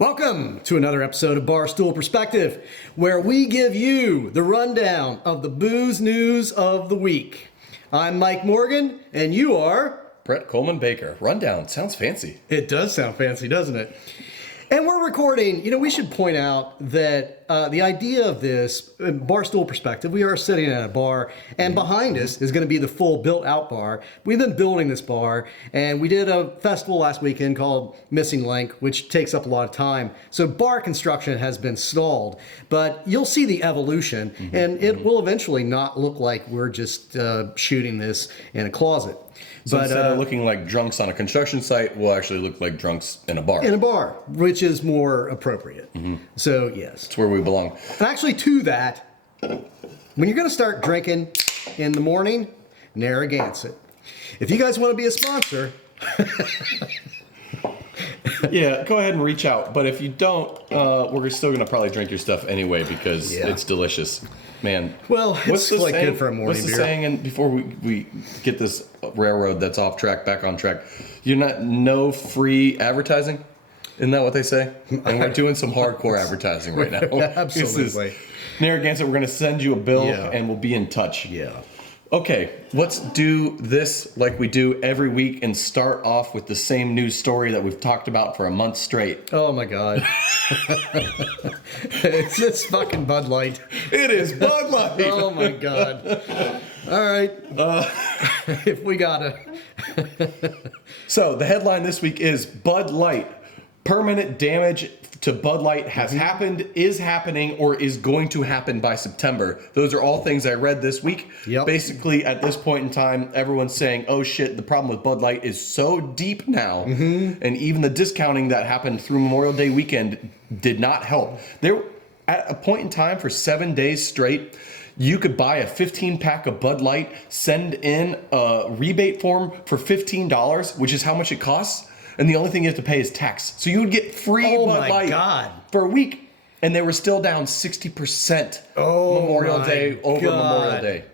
Welcome to another episode of Barstool Perspective, where we give you the rundown of the booze news of the week. I'm Mike Morgan, and you are... Bret Kollmann-Baker. Rundown. Sounds fancy. It does sound fancy, doesn't it? And we're recording, we should point out that the idea of this, Barstool Perspective, we are sitting at a bar, and behind us is going to be the full built-out bar. We've been building this bar, and we did a festival last weekend called Missing Link, which takes up a lot of time. So bar construction has been stalled, but you'll see the evolution, and it will eventually not look like we're just shooting this in a closet. So instead of looking like drunks on a construction site, we'll actually look like drunks in a bar. In a bar, which is more appropriate. So, yes. It's where we belong. And actually, to that, when you're going to start drinking in the morning, Narragansett. If you guys want to be a sponsor... Yeah, go ahead and reach out. But if you don't, we're still going to probably drink your stuff anyway because it's delicious. Man. Well, it's like saying? Good for a morning What's the beer. saying? And before we get this railroad that's off track back on track, no free advertising? Isn't that what they say? And we're doing some hardcore advertising right now. Absolutely. Narragansett, we're going to send you a bill and we'll be in touch. Yeah. Okay, let's do this like we do every week and start off with the same news story that we've talked about for a month straight. Oh my God. It's fucking Bud Light. It is Bud Light. Oh my God. All right. If we gotta. So the headline this week is Bud Light. Permanent damage to Bud Light has happened, is happening, or is going to happen by September. Those are all things I read this week. Yep. Basically, at this point in time, everyone's saying, oh shit, the problem with Bud Light is so deep now. And even the discounting that happened through Memorial Day weekend did not help. There, at a point in time for 7 days straight, you could buy a 15-pack of Bud Light, send in a rebate form for $15, which is how much it costs. And the only thing you have to pay is tax. So you would get free Bud Light for a week. And they were still down 60% Memorial Day over Memorial Day.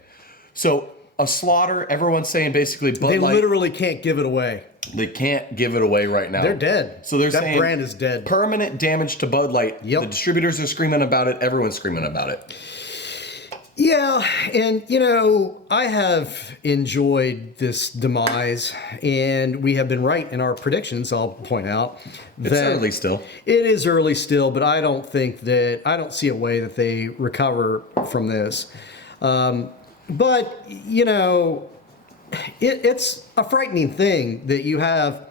So a slaughter, everyone's saying basically Bud Light. They literally can't give it away. They can't give it away right now. They're dead. So they're saying that brand is dead. Permanent damage to Bud Light. Yep. The distributors are screaming about it. Everyone's screaming about it. Yeah, and I have enjoyed this demise, and we have been right in our predictions, I'll point out. It's early still. It is early still, but I don't see a way that they recover from this. But, it's a frightening thing that you have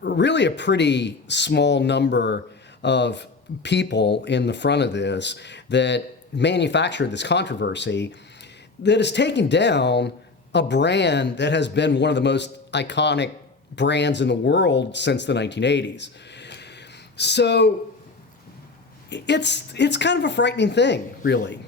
really a pretty small number of people in the front of this that manufactured this controversy that has taken down a brand that has been one of the most iconic brands in the world since the 1980s. So it's kind of a frightening thing, really.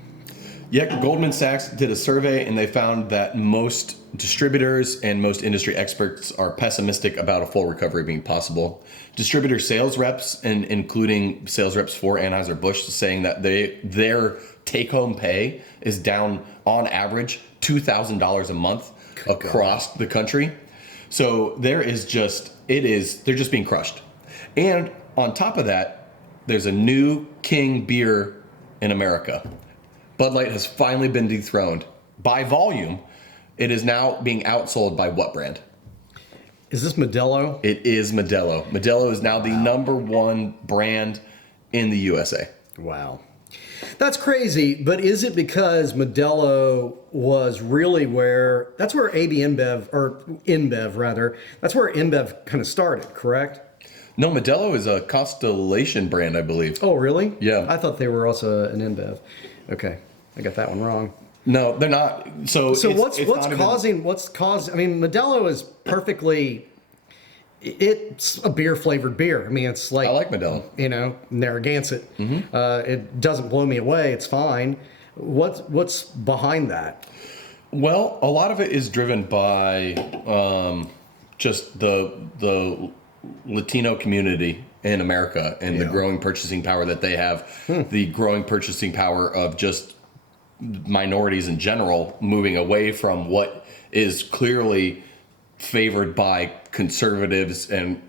Yeah, Goldman Sachs did a survey and they found that most distributors and most industry experts are pessimistic about a full recovery being possible. Distributor sales reps, and including sales reps for Anheuser-Busch, saying that their take-home pay is down on average $2,000 a month across the country. So they're just being crushed. And on top of that, there's a new king beer in America. Bud Light has finally been dethroned. By volume, it is now being outsold by what brand? Is this Modelo? It is Modelo. Modelo is now the number one brand in the USA. Wow. That's crazy, but is it because Modelo was really that's where AB InBev, or InBev rather, that's where InBev kind of started, correct? No, Modelo is a Constellation brand, I believe. Oh, really? Yeah. I thought they were also an InBev. Okay, I got that one wrong. No, they're not. So what's causing? I mean, Modelo is perfectly. It's a beer flavored beer. I mean, it's like I like Modelo. Narragansett. It doesn't blow me away. It's fine. What's behind that? Well, a lot of it is driven by just the Latino community in America and the growing purchasing power that they have, the growing purchasing power of just minorities in general moving away from what is clearly favored by conservatives and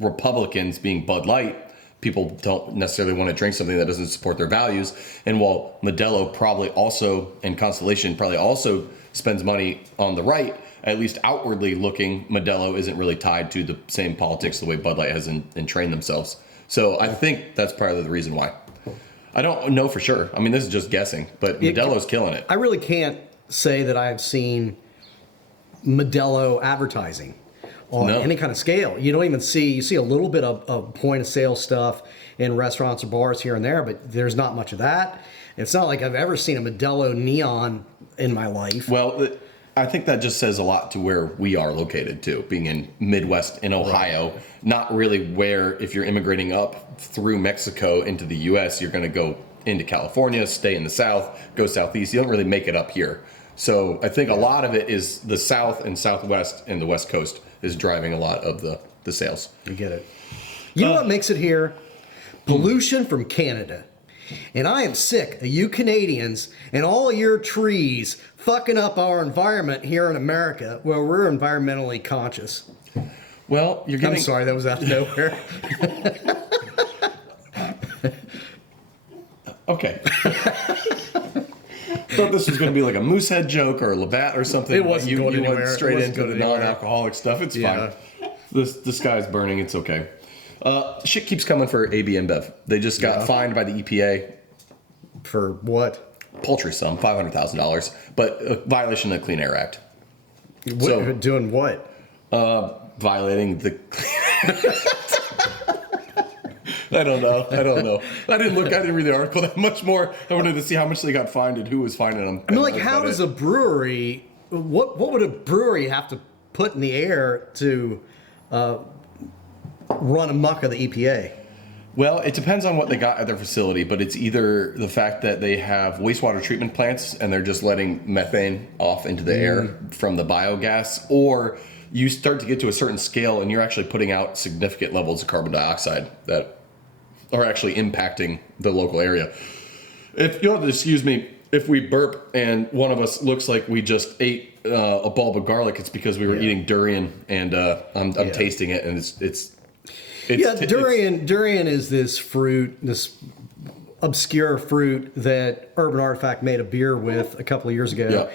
Republicans, being Bud Light, people don't necessarily want to drink something that doesn't support their values. And while Modelo probably also, and Constellation probably also spends money on the right, at least outwardly looking, Modelo isn't really tied to the same politics the way Bud Light has entrained themselves. So I think that's part of the reason why. I don't know for sure. I mean, this is just guessing, but Modelo's killing it. I really can't say that I have seen Modelo advertising on any kind of scale. You don't even you see a little bit of point of sale stuff in restaurants or bars here and there, but there's not much of that. It's not like I've ever seen a Modelo neon in my life. Well, I think that just says a lot to where we are located too, being in Midwest in Ohio, not really where if you're immigrating up through Mexico into the U.S., you're going to go into California, stay in the South, go Southeast. You don't really make it up here. So I think a lot of it is the South and Southwest and the West Coast is driving a lot of the sales. You get it. You know what makes it here? Pollution from Canada. And I am sick of you Canadians and all of your trees fucking up our environment here in America where we're environmentally conscious. Well, you're getting... I'm sorry, that was out of nowhere. Okay. Thought this was going to be like a Moosehead joke or a Labatt or something. It wasn't going anywhere. Went straight into the non-alcoholic stuff. It's fine. The sky's burning. It's okay. Shit keeps coming for AB InBev. They just got fined by the EPA. For what? Paltry sum, $500,000, but a violation of the Clean Air Act. Doing what? Violating the Clean Air Act. I don't know. I didn't read the article that much more. I wanted to see how much they got fined and who was fining them. I mean, like, how does a brewery, what would a brewery have to put in the air to run amok of the EPA? Well, it depends on what they got at their facility, but it's either the fact that they have wastewater treatment plants and they're just letting methane off into the air from the biogas, or you start to get to a certain scale and you're actually putting out significant levels of carbon dioxide that are actually impacting the local area. If you'll have to excuse me, if we burp and one of us looks like we just ate a bulb of garlic, it's because we were eating durian, and I'm tasting it, and it's durian is this fruit, this obscure fruit that Urban Artifact made a beer with a couple of years ago. Yeah.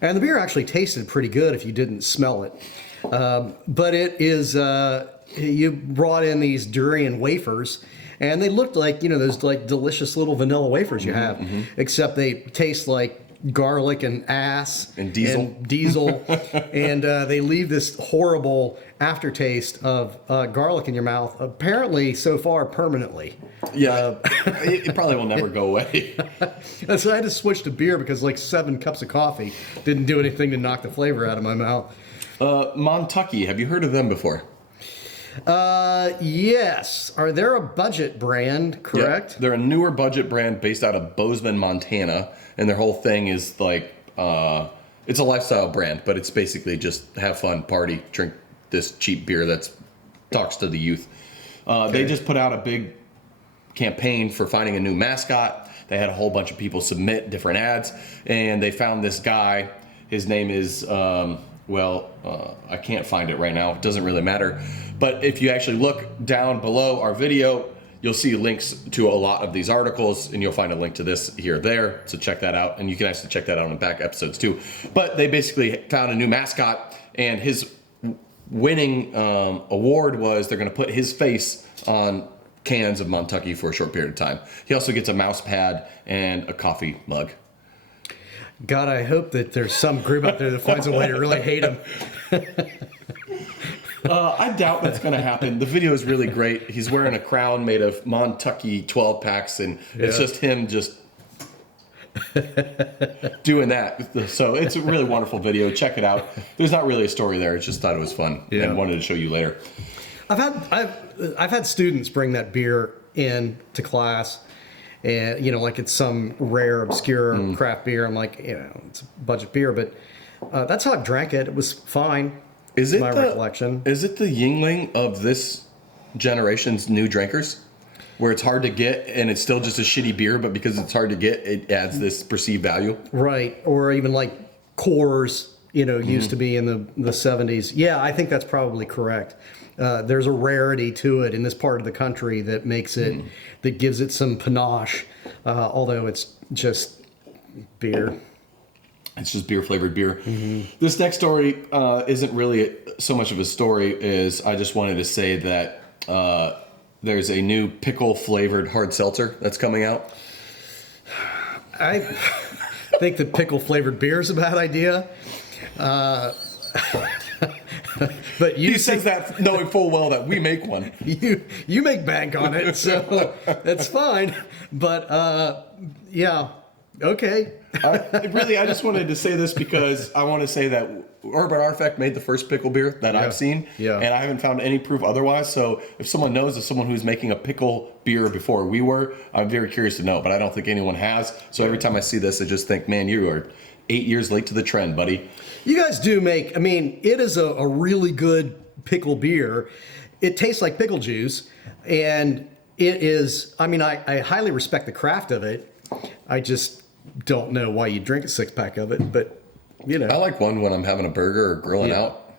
And the beer actually tasted pretty good if you didn't smell it. But it is, you brought in these durian wafers, and they looked like, those like delicious little vanilla wafers you have, except they taste like garlic and ass and diesel and they leave this horrible aftertaste of garlic in your mouth, apparently so far permanently. It probably will never go away. So I had to switch to beer because like 7 cups of coffee didn't do anything to knock the flavor out of my mouth. Montucky, have you heard of them before? Yes. Are they a budget brand, correct? Yeah, they're a newer budget brand based out of Bozeman, Montana, and their whole thing is like, it's a lifestyle brand, but it's basically just have fun, party, drink this cheap beer that talks to the youth. They just put out a big campaign for finding a new mascot. They had a whole bunch of people submit different ads, and they found this guy. His name is, I can't find it right now. It doesn't really matter. But if you actually look down below our video, you'll see links to a lot of these articles, and you'll find a link to this here or there. So check that out. And you can actually check that out in back episodes too. But they basically found a new mascot, and his winning award was they're going to put his face on cans of Montucky for a short period of time. He also gets a mouse pad and a coffee mug. God, I hope that there's some group out there that finds a way to really hate him. I doubt that's going to happen. The video is really great. He's wearing a crown made of Montucky 12 packs, and it's just him just doing that. So it's a really wonderful video. Check it out. There's not really a story there. I just thought it was fun and wanted to show you later. I've had students bring that beer in to class, and like it's some rare, obscure craft beer. I'm like, it's a budget beer, but that's how I drank it. It was fine. Is it my recollection? Is it the Yingling of this generation's new drinkers, where it's hard to get and it's still just a shitty beer, but because it's hard to get, it adds this perceived value? Right, or even like Coors, used to be in the 70s. Yeah, I think that's probably correct. there's a rarity to it in this part of the country that makes it, that gives it some panache, although it's just beer. It's just beer flavored beer. This next story isn't really so much of a story as I just wanted to say that there's a new pickle flavored hard seltzer that's coming out. I think that pickle flavored beer is a bad idea. But He says that knowing full well that we make one. you make bank on it, so that's fine. But yeah, okay. I just wanted to say this because I want to say that Urban Artifact made the first pickle beer that I've seen, and I haven't found any proof otherwise. So if someone knows of someone who's making a pickle beer before we were, I'm very curious to know. But I don't think anyone has. So every time I see this, I just think, man, you are 8 years late to the trend, buddy. You guys do make, I mean, it is a really good pickle beer. It tastes like pickle juice, and it is, I mean, I highly respect the craft of it. I just don't know why you drink a 6-pack of it, but, you know. I like one when I'm having a burger or grilling out.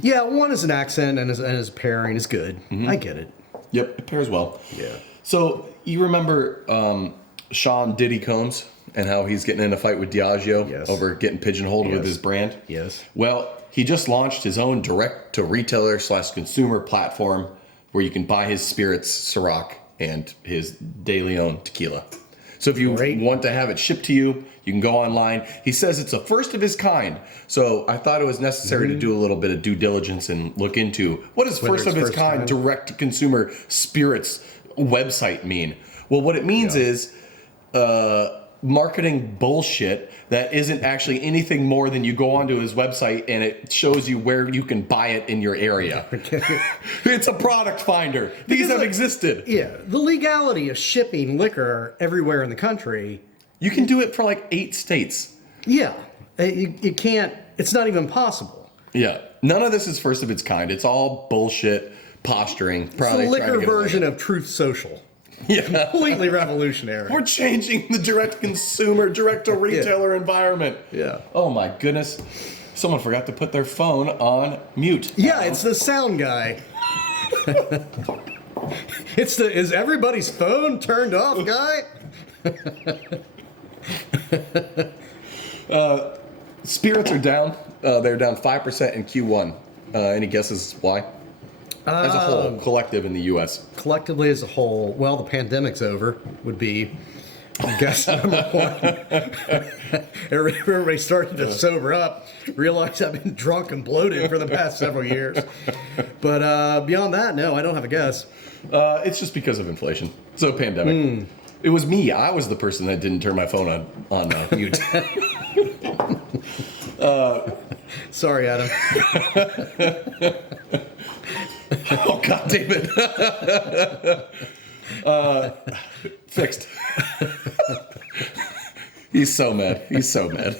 Yeah, one is an accent and as a pairing is good. I get it. Yep, it pairs well. Yeah. So you remember Sean Diddy Combs and how he's getting in a fight with Diageo over getting pigeonholed with his brand? Yes. Well, he just launched his own direct-to-retailer/consumer platform where you can buy his spirits, Ciroc, and his De Leon tequila. So if you want to have it shipped to you, you can go online. He says it's a first of his kind. So I thought it was necessary to do a little bit of due diligence and look into what does first of its kind direct-to-consumer spirits website mean? Well, what it means is marketing bullshit that isn't actually anything more than you go onto his website and it shows you where you can buy it in your area. It's a product finder. These have existed. Yeah, the legality of shipping liquor everywhere in the country. You can do it for like 8 states. Yeah, you can't, it's not even possible. Yeah, none of this is first of its kind. It's all bullshit posturing. It's the liquor version of Truth Social. Yeah. Completely revolutionary. We're changing the direct-to-consumer, direct-to-retailer environment. Yeah. Oh my goodness. Someone forgot to put their phone on mute. Yeah, it's the sound guy. Is everybody's phone turned off guy? Spirits are down. They're down 5% in Q1. Any guesses why? As a whole, collective in the U.S. Collectively as a whole, well, the pandemic's over, would be guess number one. Everybody started to sober up, realize I've been drunk and bloated for the past several years. But beyond that, no, I don't have a guess. It's just because of inflation. So pandemic. It was me. I was the person that didn't turn my phone on mute. Sorry, Adam. Oh, God damn it. Fixed. He's so mad. He's so mad.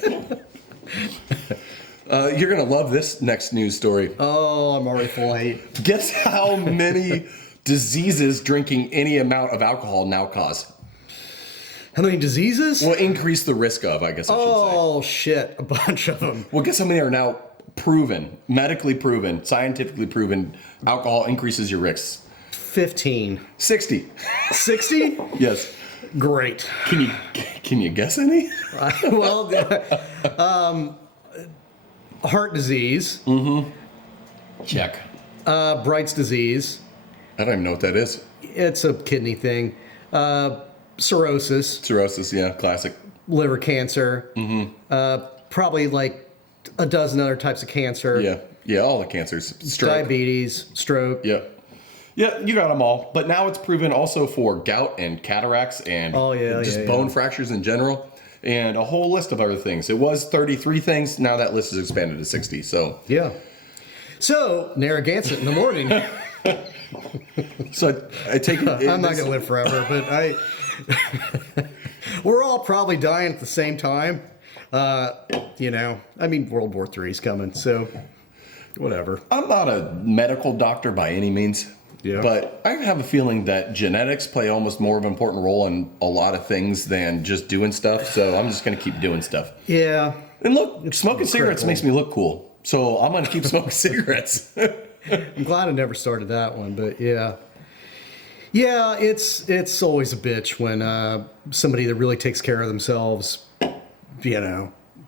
You're going to love this next news story. Oh, I'm already full of hate. Guess how many diseases drinking any amount of alcohol now cause? How many diseases? Well, increase the risk of, I guess I should say. Oh, shit. A bunch of them. Well, guess how many are now proven, medically proven, scientifically proven, alcohol increases your risks? 15. 60. 60? Yes. Great. Can you guess any? Well, heart disease. Check. Bright's disease. I don't even know what that is. It's a kidney thing. Cirrhosis. Cirrhosis, yeah, classic. Liver cancer. Probably like a dozen other types of cancer. Yeah, all the cancers. Stroke. Diabetes, stroke. Yeah, you got them all. But now it's proven also for gout and cataracts and bone fractures in general. And a whole list of other things. It was 33 things. Now that list is expanded to 60. So yeah. So Narragansett in the morning. So I take it. I'm not going to live forever, but we're all probably dying at the same time. I mean, World War III is coming, so whatever. I'm not a medical doctor by any means. Yeah. But I have a feeling that genetics play almost more of an important role in a lot of things than just doing stuff. So I'm just going to keep doing stuff. Yeah. And look, smoking cigarettes makes me look cool. So I'm going to keep smoking cigarettes. I'm glad I never started that one, but yeah. Yeah, it's always a bitch when somebody that really takes care of themselves,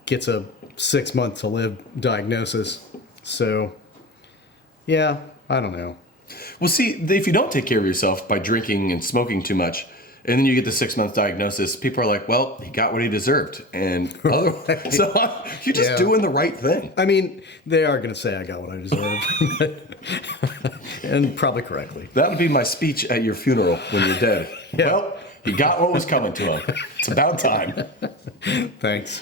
gets a 6 month to live diagnosis. So, yeah, I don't know. Well, see, if you don't take care of yourself by drinking and smoking too much, and then you get the 6 month diagnosis, people are like, well, he got what he deserved. And so you're just doing the right thing. I mean, they are going to say I got what I deserved. And probably correctly. That would be my speech at your funeral when you're dead. Yeah. Well, he got what was coming to him. It's about time. Thanks.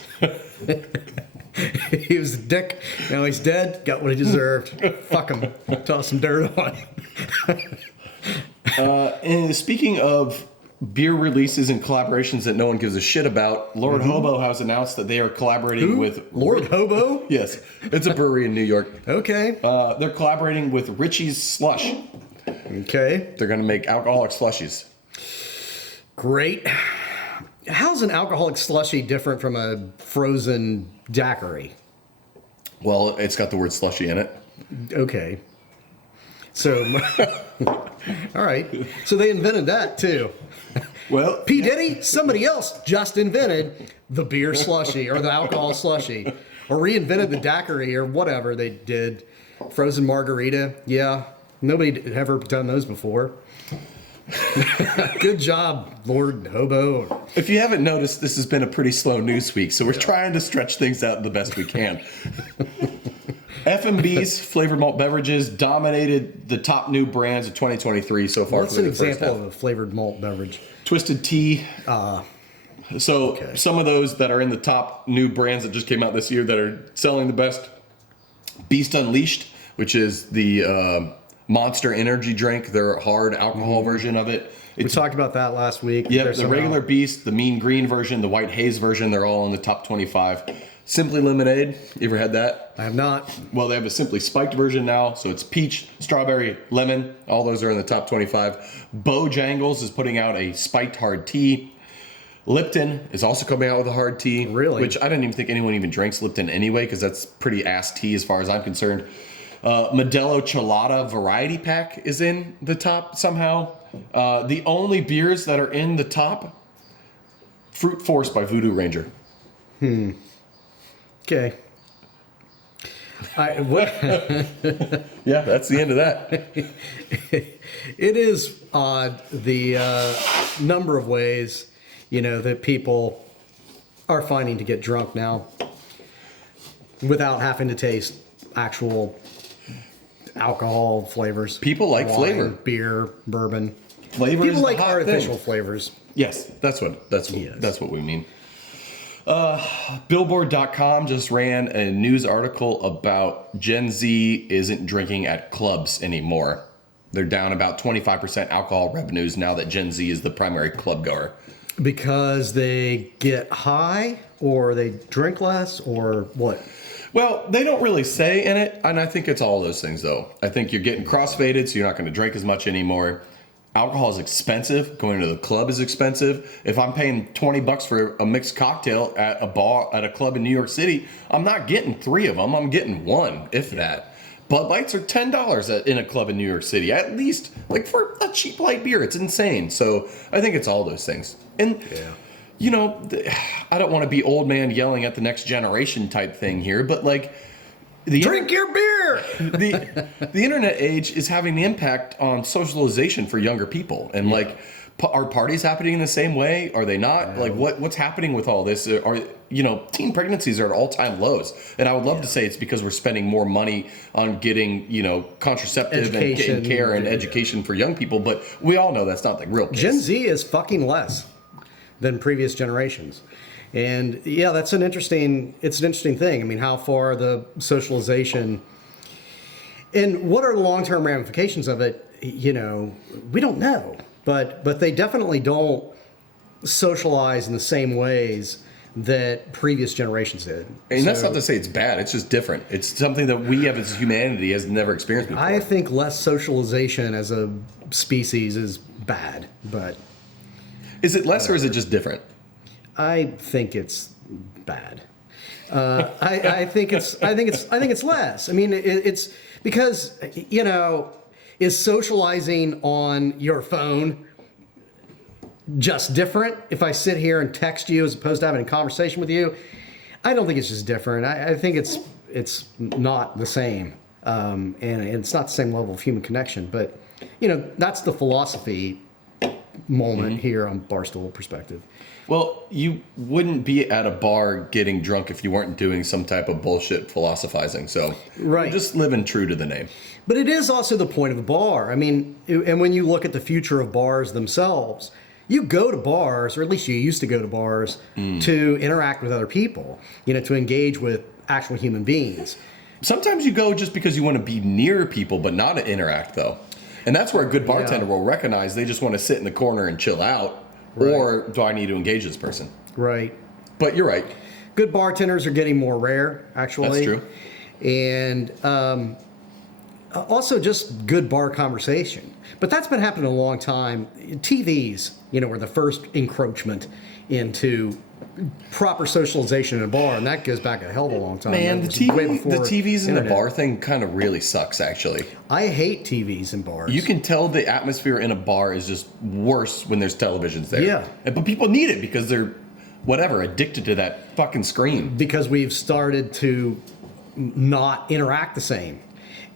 He was a dick. Now he's dead. Got what he deserved. Fuck him. Toss some dirt on him. And speaking of beer releases and collaborations that no one gives a shit about, Lord Hobo has announced that they are collaborating with... Lord Hobo? Yes. It's a brewery in New York. Okay. They're collaborating with Richie's Slush. Okay. They're going to make alcoholic slushies. Great. How's an alcoholic slushie different from a frozen daiquiri? Well, it's got the word slushy in it. Okay. So, all right. So they invented that too. Well, P. Diddy, somebody else just invented the beer slushie or the alcohol slushie, or reinvented the daiquiri or whatever they did. Frozen margarita. Yeah. Nobody had ever done those before. Good job, Lord Hobo. if you haven't noticed, this has been a pretty slow news week, so we're trying to stretch things out the best we can. FMBs, flavored malt beverages, dominated the top new brands of 2023 so far. What's an example of a flavored malt beverage? Twisted Tea. Some of those that are in the top new brands that just came out this year that are selling the best. Beast Unleashed, which is the Monster energy drink, their hard alcohol version of it. We talked about that last week. Yeah, the regular Beast, the Mean Green version, the White Haze version, they're all in the top 25. Simply Lemonade, you ever had that? I have not. Well, they have a Simply Spiked version now, so it's peach, strawberry, lemon. All those are in the top 25. Bojangles is putting out a spiked hard tea. Lipton is also coming out with a hard tea. Really? Which I don't even think anyone even drinks Lipton anyway, because that's pretty ass tea as far as I'm concerned. Modelo Chelada Variety Pack is in the top somehow. The only beers that are in the top, Fruit Force by Voodoo Ranger. Okay. Yeah, that's the end of that. It is odd the number of ways, that people are finding to get drunk now without having to taste actual alcohol flavors. People like wine, flavor. Beer, bourbon. Flavor People is like the hot artificial thing. flavors. Yes, that's what we mean. Billboard.com just ran a news article about Gen Z isn't drinking at clubs anymore. They're down about 25% alcohol revenues now that Gen Z is the primary club goer. Because they get high, or they drink less, or what? Well, they don't really say in it, and I think it's all those things, though. I think you're getting crossfaded, so you're not going to drink as much anymore. Alcohol is expensive. Going to the club is expensive. If I'm paying $20 for a mixed cocktail at a bar at a club in New York City, I'm not getting 3 of them. I'm getting 1, if that. Bud Lights are $10 in a club in New York City, at least, like for a cheap light beer. It's insane. So I think it's all those things. And I don't want to be old man yelling at the next generation type thing here, but like, Drink your beer! the internet age is having the impact on socialization for younger people. And are parties happening in the same way? Are they not? Like what's happening with all this? Teen pregnancies are at all-time lows. And I would love to say it's because we're spending more money on getting, contraceptive and care and education for young people. But we all know that's not the real case. Gen Z is fucking less than previous generations. And yeah, it's an interesting thing. I mean, how far the socialization and what are the long-term ramifications of it, we don't know. But they definitely don't socialize in the same ways that previous generations did. And that's not to say it's bad. It's just different. It's something that we have as humanity has never experienced before. I think less socialization as a species is bad, but... Is it less or is it just different? I think it's bad. I think it's less. I mean, it's because, you know, is socializing on your phone just different if I sit here and text you as opposed to having a conversation with you? I don't think it's just different. I think it's not the same, and it's not the same level of human connection. But, you know, that's the philosophy moment here on Barstool Perspective. Well, you wouldn't be at a bar getting drunk if you weren't doing some type of bullshit philosophizing. So right. You're just living true to the name. But it is also the point of the bar. I mean, and when you look at the future of bars themselves, you go to bars, or at least you used to go to bars, to interact with other people, you know, to engage with actual human beings. Sometimes you go just because you want to be near people, but not to interact, though. And that's where a good bartender will recognize they just want to sit in the corner and chill out. Right. Or do I need to engage this person? Right. But you're right. Good bartenders are getting more rare, actually. That's true. And also just good bar conversation. But that's been happening a long time. TVs, you know, were the first encroachment into proper socialization in a bar, and that goes back a hell of a long time. Man, the TVs in the bar thing kind of really sucks, actually. I hate TVs in bars. You can tell the atmosphere in a bar is just worse when there's televisions there. Yeah. But people need it because they're, addicted to that fucking screen. Because we've started to not interact the same.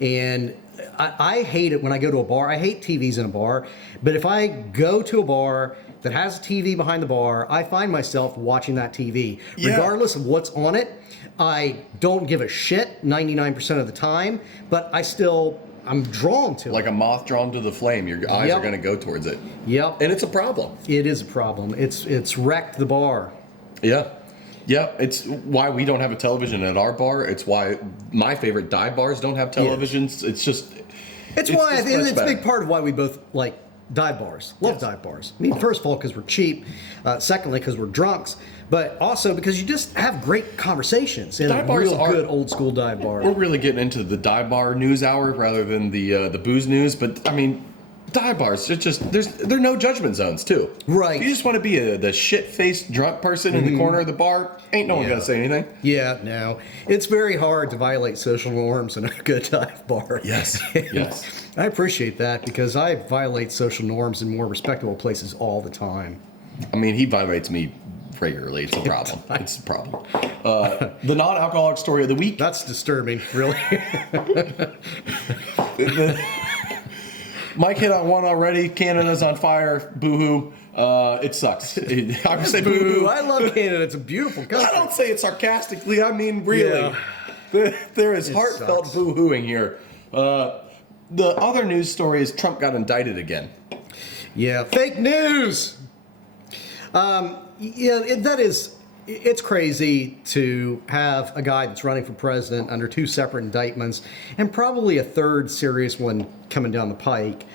And I hate it when I go to a bar. I hate TVs in a bar. But if I go to a bar that has a TV behind the bar, I find myself watching that TV. Yeah. Regardless of what's on it, I don't give a shit 99% of the time, but I'm drawn to it. Like a moth drawn to the flame, your eyes are going to go towards it. Yep. And it's a problem. It is a problem. It's wrecked the bar. Yeah. Yeah, it's why we don't have a television at our bar. It's why my favorite dive bars don't have televisions. Yeah. It's a big part of why we both like dive bars. Love dive bars. I mean, first of all, because we're cheap. Secondly, because we're drunks. But also because you just have great conversations in a real good old school dive bar. We're really getting into the dive bar news hour rather than the booze news. But I mean, dive bars, there are no judgment zones too. Right. If you just want to be the shit-faced drunk person in the corner of the bar, ain't no one gonna say anything. Yeah, no. It's very hard to violate social norms in a good dive bar. Yes. Yes. I appreciate that because I violate social norms in more respectable places all the time. I mean, he violates me regularly. It's a problem. It's a problem. The non-alcoholic story of the week. That's disturbing, really. Mike hit on one already. Canada's on fire. Boo-hoo. It sucks. I would say boo-hoo. I love Canada. It's a beautiful country. I don't say it sarcastically. I mean, really. Yeah. There is heartfelt boo-hooing here. The other news story is Trump got indicted again. Yeah. Fake news. It's crazy to have a guy that's running for president under two separate indictments and probably a third serious one coming down the pike.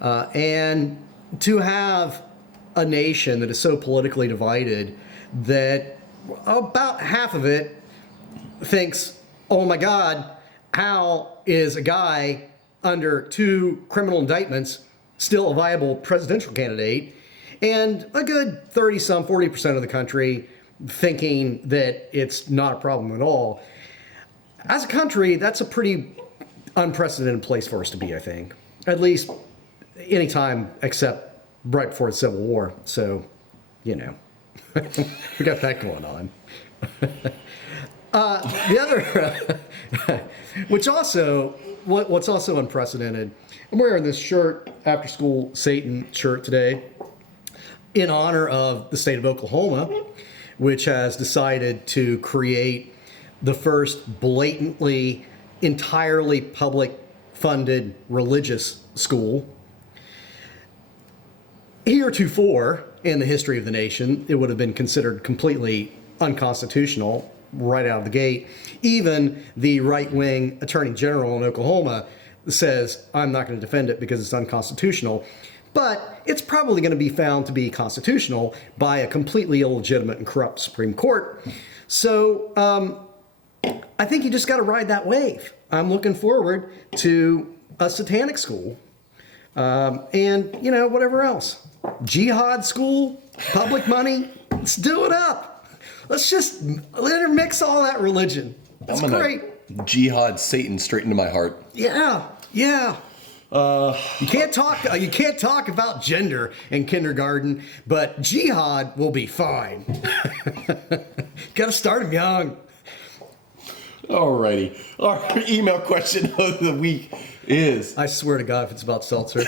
And to have a nation that is so politically divided that about half of it thinks, oh my God, how is a guy under two criminal indictments still a viable presidential candidate? And a good 40% of the country thinking that it's not a problem at all. As a country, that's a pretty unprecedented place for us to be, I think. At least any time except right before the Civil War. So, you know, we got that going on. The other, what's also unprecedented, I'm wearing this shirt, After School Satan shirt today, in honor of the state of Oklahoma, which has decided to create the first blatantly, entirely public-funded religious school. Heretofore, in the history of the nation, it would have been considered completely unconstitutional right out of the gate. Even the right-wing attorney general in Oklahoma says, I'm not going to defend it because it's unconstitutional. But it's probably going to be found to be constitutional by a completely illegitimate and corrupt Supreme Court. So I think you just got to ride that wave. I'm looking forward to a satanic school and, you know, whatever else. Jihad school, public money, let's do it up. Let's just intermix all that religion. That's I'm gonna great. jihad Satan straight into my heart. Yeah. You can't talk about gender in kindergarten, but jihad will be fine. Gotta start them young. Alrighty. Our email question of the week is... I swear to God, if it's about seltzer.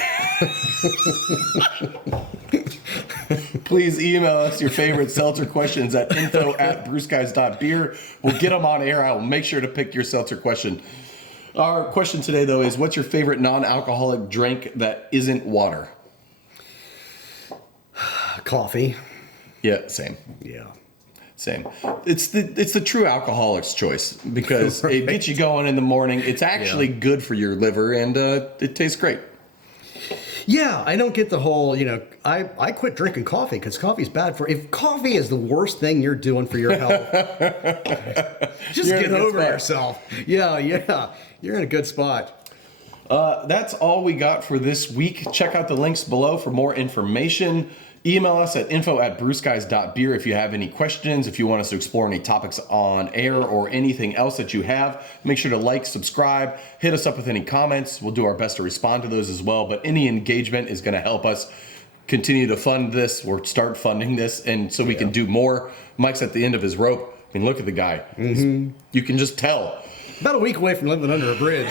Please email us your favorite seltzer questions at info@brewskies.beer. We'll get them on air. I will make sure to pick your seltzer question. Our question today, though, is what's your favorite non-alcoholic drink that isn't water? Coffee. Yeah, same. Yeah. Same. It's the true alcoholic's choice because it gets you going in the morning. It's actually good for your liver and it tastes great. Yeah, I don't get the whole, I quit drinking coffee because coffee's bad for... If coffee is the worst thing you're doing for your health, just get over yourself. Yeah, you're in a good spot. That's all we got for this week. Check out the links below for more information. Email us at info@brewskies.beer if you have any questions, if you want us to explore any topics on air or anything else that you have. Make sure to like, subscribe, hit us up with any comments. We'll do our best to respond to those as well, but any engagement is going to help us continue to fund this or start funding this, and so we can do more. Mike's at the end of his rope. I mean, look at the guy. You can just tell. About a week away from living under a bridge.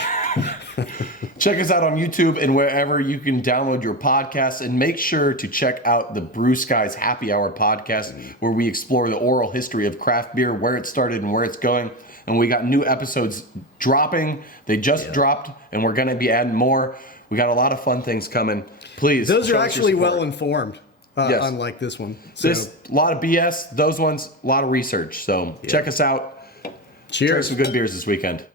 Check us out on YouTube and wherever you can download your podcasts, and make sure to check out the Brew Skies Happy Hour podcast where we explore the oral history of craft beer, where it started and where it's going. And we got new episodes dropping. They just dropped, and we're going to be adding more. We got a lot of fun things coming. Please. Those are actually well informed, unlike this one. So. This, a lot of BS. Those ones, a lot of research. So check us out. Cheers. Drink some good beers this weekend.